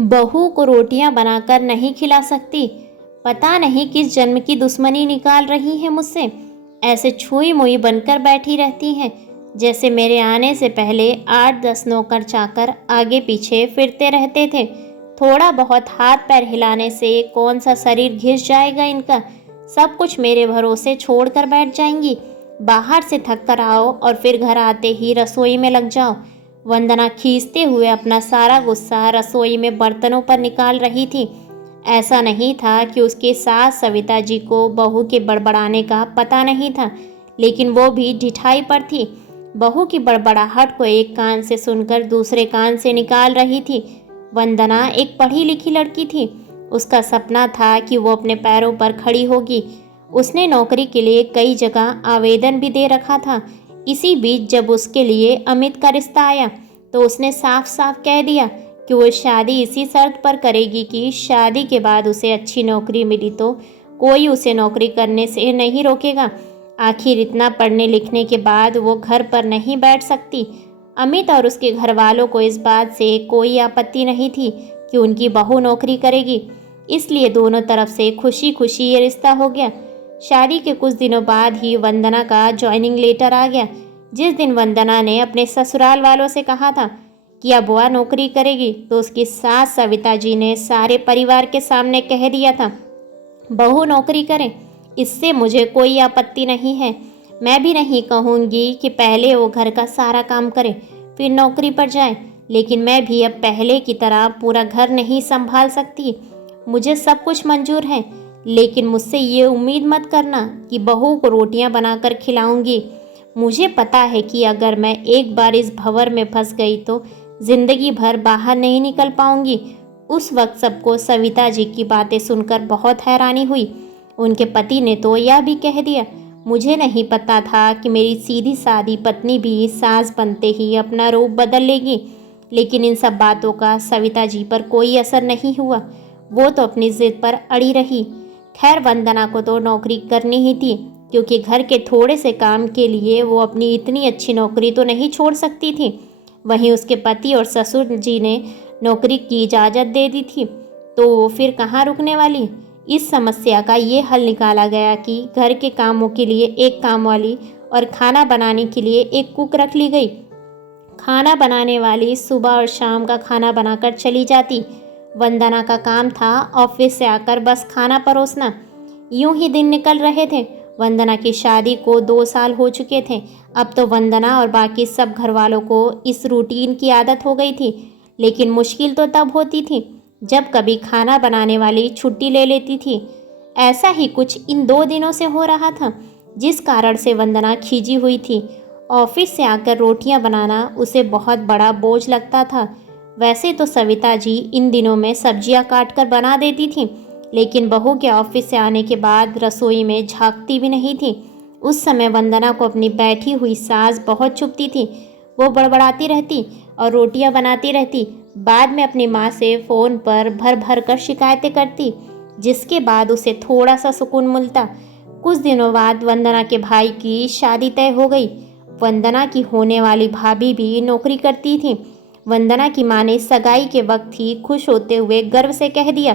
बहू को रोटियां बनाकर नहीं खिला सकती। पता नहीं किस जन्म की दुश्मनी निकाल रही है मुझसे। ऐसे छुई मुई बनकर बैठी रहती हैं, जैसे मेरे आने से पहले 8-10 नौकर चाकर आगे पीछे फिरते रहते थे। थोड़ा बहुत हाथ पैर हिलाने से कौन सा शरीर घिस जाएगा इनका। सब कुछ मेरे भरोसे छोड़ कर बैठ जाएंगी। बाहर से थक कर आओ और फिर घर आते ही रसोई में लग जाओ। वंदना खींचते हुए अपना सारा गुस्सा रसोई में बर्तनों पर निकाल रही थी। ऐसा नहीं था कि उसके सास सविता जी को बहू के बड़बड़ाने का पता नहीं था, लेकिन वो भी ढिठाई पर थी। बहू की बड़बड़ाहट को एक कान से सुनकर दूसरे कान से निकाल रही थी। वंदना एक पढ़ी लिखी लड़की थी। उसका सपना था कि वो अपने पैरों पर खड़ी होगी। उसने नौकरी के लिए कई जगह आवेदन भी दे रखा था। इसी बीच जब उसके लिए अमित का रिश्ता आया तो उसने साफ साफ कह दिया कि वो शादी इसी शर्त पर करेगी कि शादी के बाद उसे अच्छी नौकरी मिली तो कोई उसे नौकरी करने से नहीं रोकेगा। आखिर इतना पढ़ने लिखने के बाद वो घर पर नहीं बैठ सकती। अमित और उसके घर वालों को इस बात से कोई आपत्ति नहीं थी कि उनकी बहू नौकरी करेगी, इसलिए दोनों तरफ से खुशी खुशी ये रिश्ता हो गया। शादी के कुछ दिनों बाद ही वंदना का ज्वाइनिंग लेटर आ गया। जिस दिन वंदना ने अपने ससुराल वालों से कहा था कि अब वह नौकरी करेगी, तो उसकी सास सविता जी ने सारे परिवार के सामने कह दिया था, बहू नौकरी करे, इससे मुझे कोई आपत्ति नहीं है। मैं भी नहीं कहूँगी कि पहले वो घर का सारा काम करे फिर नौकरी पर जाए, लेकिन मैं भी अब पहले की तरह पूरा घर नहीं संभाल सकती। मुझे सब कुछ मंजूर है, लेकिन मुझसे ये उम्मीद मत करना कि बहू को रोटियां बनाकर खिलाऊंगी। मुझे पता है कि अगर मैं एक बार इस भंवर में फंस गई तो जिंदगी भर बाहर नहीं निकल पाऊंगी। उस वक्त सबको सविता जी की बातें सुनकर बहुत हैरानी हुई। उनके पति ने तो यह भी कह दिया, मुझे नहीं पता था कि मेरी सीधी सादी पत्नी भी सास बनते ही अपना रूप बदल लेगी। लेकिन इन सब बातों का सविता जी पर कोई असर नहीं हुआ। वो तो अपनी जिद पर अड़ी रही। खैर, वंदना को तो नौकरी करनी ही थी, क्योंकि घर के थोड़े से काम के लिए वो अपनी इतनी अच्छी नौकरी तो नहीं छोड़ सकती थी। वहीं उसके पति और ससुर जी ने नौकरी की इजाज़त दे दी थी, तो वो फिर कहाँ रुकने वाली। इस समस्या का ये हल निकाला गया कि घर के कामों के लिए एक काम वाली और खाना बनाने के लिए एक कुक रख ली गई। खाना बनाने वाली सुबह और शाम का खाना बनाकर चली जाती। वंदना का काम था ऑफिस से आकर बस खाना परोसना। यूं ही दिन निकल रहे थे। वंदना की शादी को 2 साल हो चुके थे। अब तो वंदना और बाकी सब घर वालों को इस रूटीन की आदत हो गई थी। लेकिन मुश्किल तो तब होती थी जब कभी खाना बनाने वाली छुट्टी ले लेती थी। ऐसा ही कुछ इन 2 दिनों से हो रहा था, जिस कारण से वंदना खींची हुई थी। ऑफिस से आकर रोटियां बनाना उसे बहुत बड़ा बोझ लगता था। वैसे तो सविता जी इन दिनों में सब्जियां काट कर बना देती थी, लेकिन बहू के ऑफिस से आने के बाद रसोई में झांकती भी नहीं थी। उस समय वंदना को अपनी बैठी हुई सास बहुत चुभती थी। वो बड़बड़ाती रहती और रोटियां बनाती रहती। बाद में अपनी माँ से फ़ोन पर भर भर कर शिकायतें करती, जिसके बाद उसे थोड़ा सा सुकून मिलता। कुछ दिनों बाद वंदना के भाई की शादी तय हो गई। वंदना की होने वाली भाभी भी नौकरी करती थी। वंदना की माँ ने सगाई के वक्त ही खुश होते हुए गर्व से कह दिया,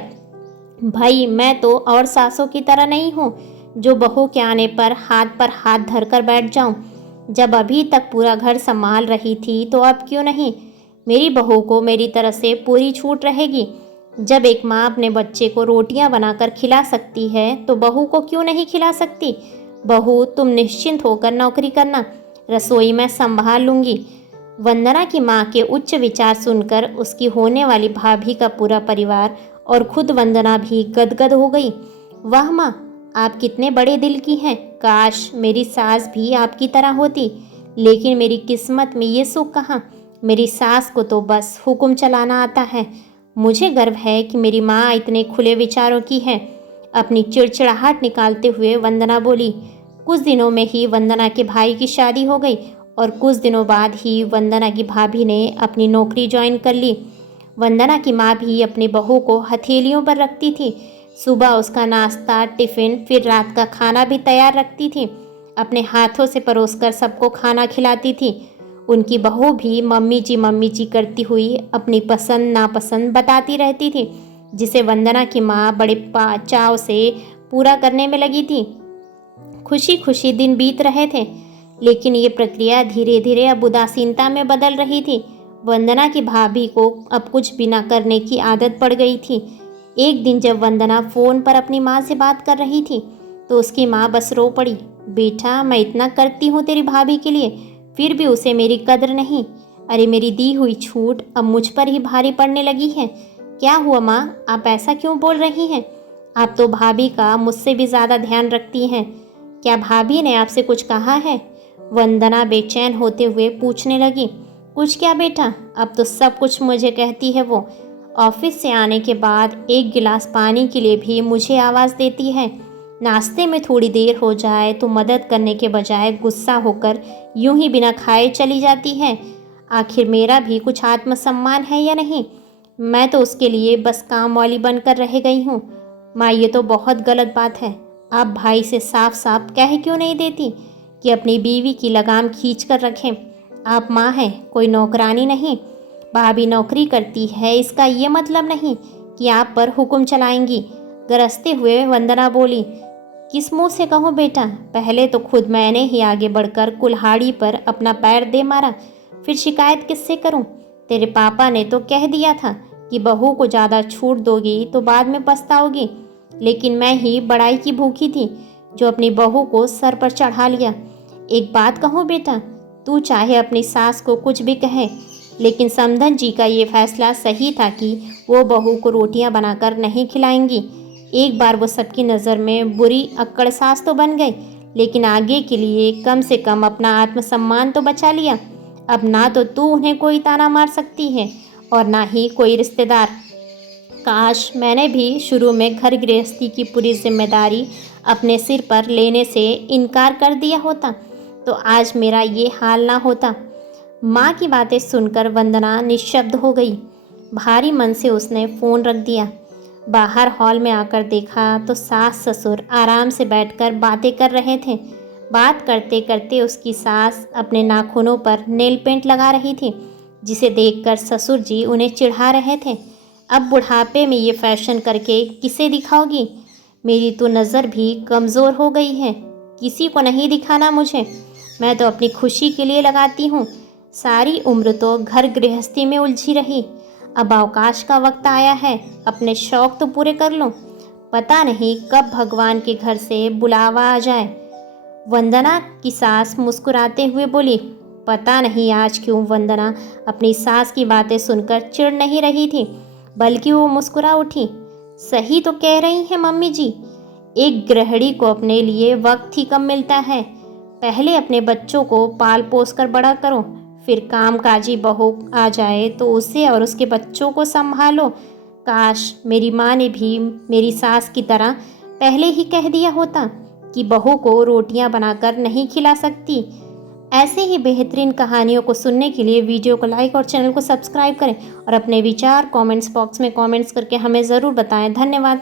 भाई मैं तो और सासों की तरह नहीं हूँ जो बहू के आने पर हाथ धरकर बैठ जाऊं। जब अभी तक पूरा घर संभाल रही थी तो अब क्यों नहीं। मेरी बहू को मेरी तरफ से पूरी छूट रहेगी। जब एक माँ अपने बच्चे को रोटियां बनाकर खिला सकती है तो बहू को क्यों नहीं खिला सकती। बहू तुम निश्चिंत होकर नौकरी करना, रसोई मैं संभाल लूँगी। वंदना की माँ के उच्च विचार सुनकर उसकी होने वाली भाभी का पूरा परिवार और खुद वंदना भी गदगद हो गई। वाह माँ, आप कितने बड़े दिल की हैं। काश मेरी सास भी आपकी तरह होती, लेकिन मेरी किस्मत में ये सुख कहाँ। मेरी सास को तो बस हुक्म चलाना आता है। मुझे गर्व है कि मेरी माँ इतने खुले विचारों की है। अपनी चिड़चिड़ाहट निकालते हुए वंदना बोली। कुछ दिनों में ही वंदना के भाई की शादी हो गई और कुछ दिनों बाद ही वंदना की भाभी ने अपनी नौकरी ज्वाइन कर ली। वंदना की माँ भी अपनी बहू को हथेलियों पर रखती थी। सुबह उसका नाश्ता, टिफ़िन, फिर रात का खाना भी तैयार रखती थी। अपने हाथों से परोसकर सबको खाना खिलाती थी। उनकी बहू भी मम्मी जी करती हुई अपनी पसंद नापसंद बताती रहती थी, जिसे वंदना की माँ बड़े चाव से पूरा करने में लगी थी। खुशी खुशी दिन बीत रहे थे, लेकिन ये प्रक्रिया धीरे धीरे अब उदासीनता में बदल रही थी। वंदना की भाभी को अब कुछ भी न करने की आदत पड़ गई थी। एक दिन जब वंदना फ़ोन पर अपनी माँ से बात कर रही थी तो उसकी माँ बस रो पड़ी। बेटा, मैं इतना करती हूँ तेरी भाभी के लिए, फिर भी उसे मेरी कद्र नहीं। अरे मेरी दी हुई छूट अब मुझ पर ही भारी पड़ने लगी है। क्या हुआ माँ, आप ऐसा क्यों बोल रही हैं? आप तो भाभी का मुझसे भी ज़्यादा ध्यान रखती हैं। क्या भाभी ने आपसे कुछ कहा है? वंदना बेचैन होते हुए पूछने लगी। कुछ क्या बेटा, अब तो सब कुछ मुझे कहती है वो। ऑफिस से आने के बाद एक गिलास पानी के लिए भी मुझे आवाज़ देती है। नाश्ते में थोड़ी देर हो जाए तो मदद करने के बजाय गुस्सा होकर यूं ही बिना खाए चली जाती है। आखिर मेरा भी कुछ आत्मसम्मान है या नहीं? मैं तो उसके लिए बस काम वाली बनकर रह गई हूँ। माँ, ये तो बहुत गलत बात है। आप भाई से साफ साफ कह क्यों नहीं देती कि अपनी बीवी की लगाम खींच कर रखें? आप माँ हैं, कोई नौकरानी नहीं। भाभी नौकरी करती है इसका ये मतलब नहीं कि आप पर हुक्म चलाएंगी। गरजते हुए वंदना बोली। किस मुंह से कहूँ बेटा, पहले तो खुद मैंने ही आगे बढ़कर कुल्हाड़ी पर अपना पैर दे मारा, फिर शिकायत किससे करूँ? तेरे पापा ने तो कह दिया था कि बहू को ज़्यादा छूट दोगी तो बाद में पछताओगी, लेकिन मैं ही बड़ाई की भूखी थी जो अपनी बहू को सर पर चढ़ा लिया। एक बात कहूँ बेटा, तू चाहे अपनी सास को कुछ भी कहे, लेकिन समधन जी का ये फैसला सही था कि वो बहू को रोटियां बनाकर नहीं खिलाएंगी। एक बार वो सबकी नज़र में बुरी अक्कड़ सास तो बन गई, लेकिन आगे के लिए कम से कम अपना आत्मसम्मान तो बचा लिया। अब ना तो तू उन्हें कोई ताना मार सकती है और ना ही कोई रिश्तेदार। काश मैंने भी शुरू में घर गृहस्थी की पूरी जिम्मेदारी अपने सिर पर लेने से इनकार कर दिया होता तो आज मेरा ये हाल ना होता। माँ की बातें सुनकर वंदना निश्शब्द हो गई। भारी मन से उसने फ़ोन रख दिया। बाहर हॉल में आकर देखा तो सास ससुर आराम से बैठकर बातें कर रहे थे। बात करते करते उसकी सास अपने नाखूनों पर नेल पेंट लगा रही थी, जिसे देखकर ससुर जी उन्हें चिढ़ा रहे थे। अब बुढ़ापे में ये फैशन करके किसे दिखाओगी? मेरी तो नज़र भी कमज़ोर हो गई है, किसी को नहीं दिखाना मुझे। मैं तो अपनी खुशी के लिए लगाती हूँ। सारी उम्र तो घर गृहस्थी में उलझी रही, अब अवकाश का वक्त आया है, अपने शौक़ तो पूरे कर लो। पता नहीं कब भगवान के घर से बुलावा आ जाए। वंदना की सास मुस्कुराते हुए बोली। पता नहीं आज क्यों वंदना अपनी सास की बातें सुनकर चिढ़ नहीं रही थी, बल्कि वो मुस्कुरा उठी। सही तो कह रही हैं मम्मी जी, एक गृहिणी को अपने लिए वक्त ही कम मिलता है। पहले अपने बच्चों को पाल पोस कर बड़ा करो, फिर कामकाजी बहू आ जाए तो उसे और उसके बच्चों को संभालो। काश मेरी माँ ने भी मेरी सास की तरह पहले ही कह दिया होता कि बहू को रोटियां बनाकर नहीं खिला सकती। ऐसे ही बेहतरीन कहानियों को सुनने के लिए वीडियो को लाइक और चैनल को सब्सक्राइब करें और अपने विचार कमेंट्स बॉक्स में कमेंट्स करके हमें ज़रूर बताएं। धन्यवाद।